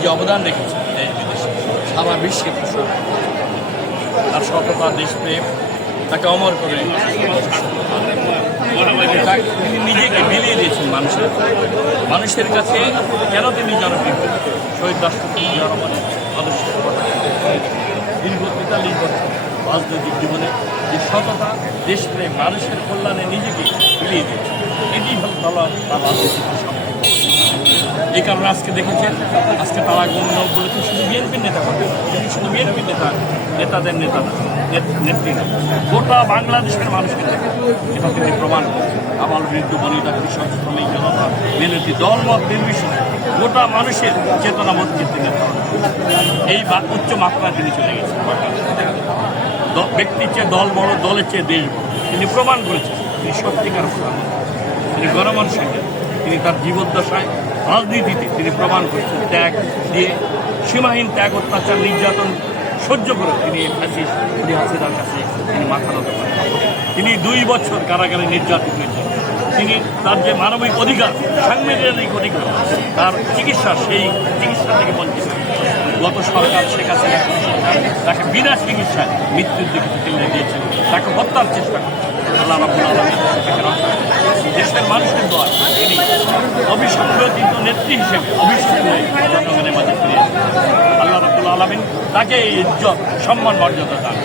যে অবদান রেখেছেন দেশ বিদেশে, সারা বিশ্বে প্রসার তার সততা, দেশপ্রেম, তাকে অমর করে তিনি নিজেকে বিলিয়ে দিয়েছেন মানুষের। মানুষের কাছে কেন তিনি জনপ্রিয়? শহীদ তেতাল্লিশ বছর রাজনৈতিক জীবনে যে সততা, দেশপ্রেম, মানুষের কল্যাণে নিজেকে বিলিয়ে দিয়েছে এটি হল তার তার এই কারণে আজকে দেখেছেন আজকে তারা গণ্য বলেছে শুধু বিএনপির নেতা করবে শুধু বিএনপির নেতা, নেতাদের নেতা না, নেত- নেত্রী গোটা বাংলাদেশের মানুষকে এটা তিনি প্রমাণ করেছেন আমার বৃদ্ধ বনিতা কৃষক শ্রমিক জনতা মেহনতি দলমত নির্বিশেষে গোটা মানুষের চেতনা বোধকে তিনি এই উচ্চ মাত্রায় তিনি চলে গেছেন ব্যক্তির চেয়ে দল বড়, দলের চেয়ে দেশ বড়। তিনি প্রমাণ করেছেন, তিনি সত্যিকার প্রধানমন্ত্রী। তিনি গণমানুষের। তিনি তার জীবদ্দশায় রাজনীতিতে তিনি প্রমাণ করেছেন, ত্যাগ দিয়ে সীমাহীন ত্যাগ, অত্যাচার, নির্যাতন সহ্য করে তিনি এই হাসিনার কাছে তিনি মাথা নত তিনি দুই বছর কারাগারে নির্যাতিত হয়েছেন। তিনি তার যে মানবিক অধিকার, সাংবিধানিক অধিকার, তার চিকিৎসা, সেই চিকিৎসা থেকে বঞ্চিত গত সরকার হাসিনা সরকার তাকে বিনা চিকিৎসায় মৃত্যুর দিকে ঠেলে দিয়েছেন। তাকে হত্যার চেষ্টা করছেন। আল্লাহ করেছেন। দেশের মানুষের দোয়া অভিসংবাদিত নেত্রী হিসেবে হয়ে জনগণের মাঝে ফিরে আল্লাহ রাবুল আলমিন তাকে এই ইজ্জত, সম্মান, মর্যাদা দান।